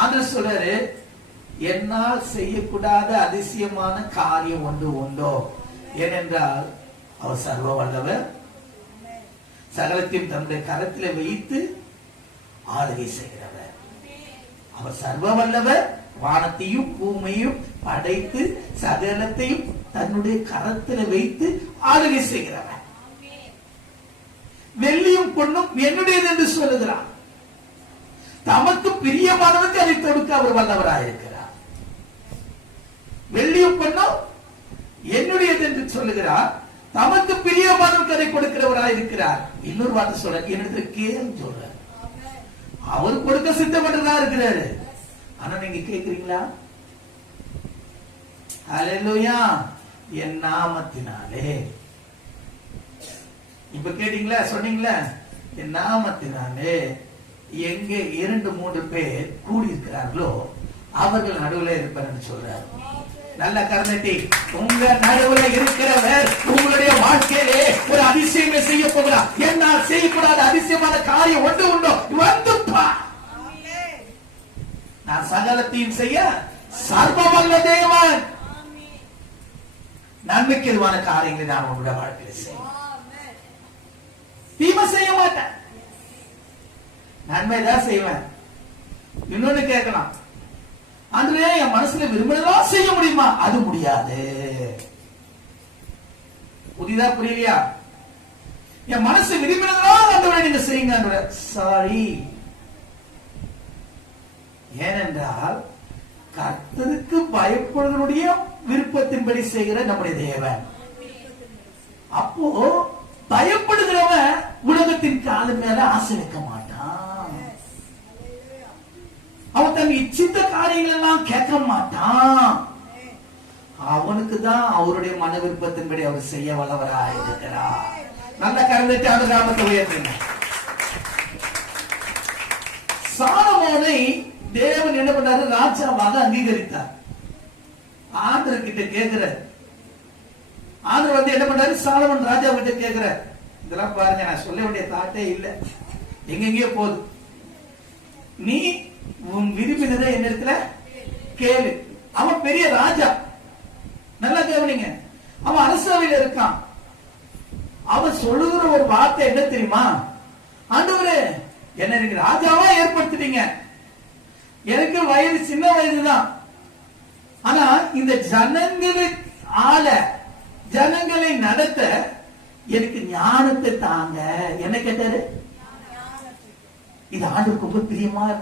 ஆண்டவர் சொல்றாரு, என்னால் செய்யக்கூடாத அதிசயமான காரியம் ஒன்று உண்டோ? ஏனென்றால் அவர் சர்வ வல்லவர், சகலத்தையும் தன்னுடைய கரத்திலே வைத்து ஆளுகை செய்கிறவர். அவர் சர்வ வல்லவர், வானத்தையும் பூமியையும் படைத்து சகலத்தையும் தன்னுடைய கரத்திலே வைத்து ஆளுகை செய்கிறவர். வெள்ளியும் பொண்ணும் என்னுடையது என்று சொல்லுகிறார். தமக்கு பிரியமானவருக்கு அதை கொடுக்க அவர் வல்லவராயிருக்கிறார். வெள்ளியும் பொண்ணும் என்னுடையது என்று சொல்லுகிறார். தமக்கு பிரியமானவருக்கு அதை கொடுக்கிறவராயிருக்கிறார். இன்னொரு வார்த்தை சொல்ற, என்னிடத்துல கேளுன்னு சொல்ற. அவர் கொடுக்க சித்தப்பட்டதா இருக்கிறாரு. ஆனா நீங்க கேக்குறீங்களா? ஹல்லேலூயா. என் நாமத்தினாலே, இப்ப கேட்டீங்களா? சொன்னீங்களா? என் நாமத்தினாலே எங்கே 2-3 பேர் கூடியிருக்கிறார்களோ அவர்கள் நடுவில் இருப்பார் சொல்றார். நல்ல கருணத்தை, உங்க நடுவில் இருக்கிறவர் உங்களுடைய வாழ்க்கையிலே ஒரு அதிசயமே செய்ய போகிறார். என்னால் செய்யக்கூடாத அதிசயமான காரியம் ஒன்று உண்டோ? வந்துப்பா, நான் சகலத்தையும் செய்ய சர்வவல்ல தேவன். நன்மைக்கு எதுவான காரியங்களை நான் உங்களுடைய வாழ்க்கையில செய்வேன். தீமை செய்ய மாட்டேன், நன்மைதான் செய்வேன். இன்னொன்னு கேட்கலாம், ஆண்டவரே என் மனசுல விரும்பினதெல்லாம் செய்ய முடியுமா? அது முடியாது. புரியுதா புரியலையா? என் மனசு விரும்பினதெல்லாம் ஆண்டவரே நீங்க செய்யுங்க. சாரி. ஏனென்றால் கர்த்தருக்கு பயப்படுவதனுடைய விருப்பத்தின்படி செய்கிற நம்முடைய தேவன். அப்போ பயப்படுகிறவன் உலகத்தின் காலம் மேல ஆசை வைக்க மாட்டான். அவன் தன் இச்சித்த காரியங்கள் எல்லாம் கேட்க மாட்டான். அவனுக்கு தான் அவருடைய மன விருப்பத்தின்படி அவர் செய்ய வல்லவராய் இருக்கிறார். நல்ல கருத்தை அனுகிரகத்தை உயர்த்துங்க. சாலமோனை தேவன் என்ன பண்ணாரு? ராஜாவாக அங்கீகரித்தார். ஆண்டவர் கிட்ட கேட்கிற, ஆண்டவர் வந்து என்ன பண்ணாரு? சாலமன் ராஜா கிட்ட கேட்கிற, இதெல்லாம் பாருங்க, நான் சொல்ல வேண்டிய தாட்டே இல்ல, எங்கெங்கயோ போகுது. நீ உன் விரும்பினதை என்னிடத்துல கேளு. அவன் பெரிய ராஜா, நல்லா கவனிங்க. அவன் அரசவையில் இருக்கான். அவன் சொல்லுகிற ஒரு வார்த்தை என்ன தெரியுமா? ஆண்டவரே, என்ன நீங்க ராஜாவா ஏற்படுத்திட்டீங்க. எனக்கு வயது சின்ன வயதுதான். ஆனா இந்த ஜனங்களை ஆள, ஜனங்களை நடத்த எனக்கு ஞானத்தை தாங்க. என்ன கேட்டாரு? இது ஆண்டவருக்கு ரொம்ப பிரியமா இருந்து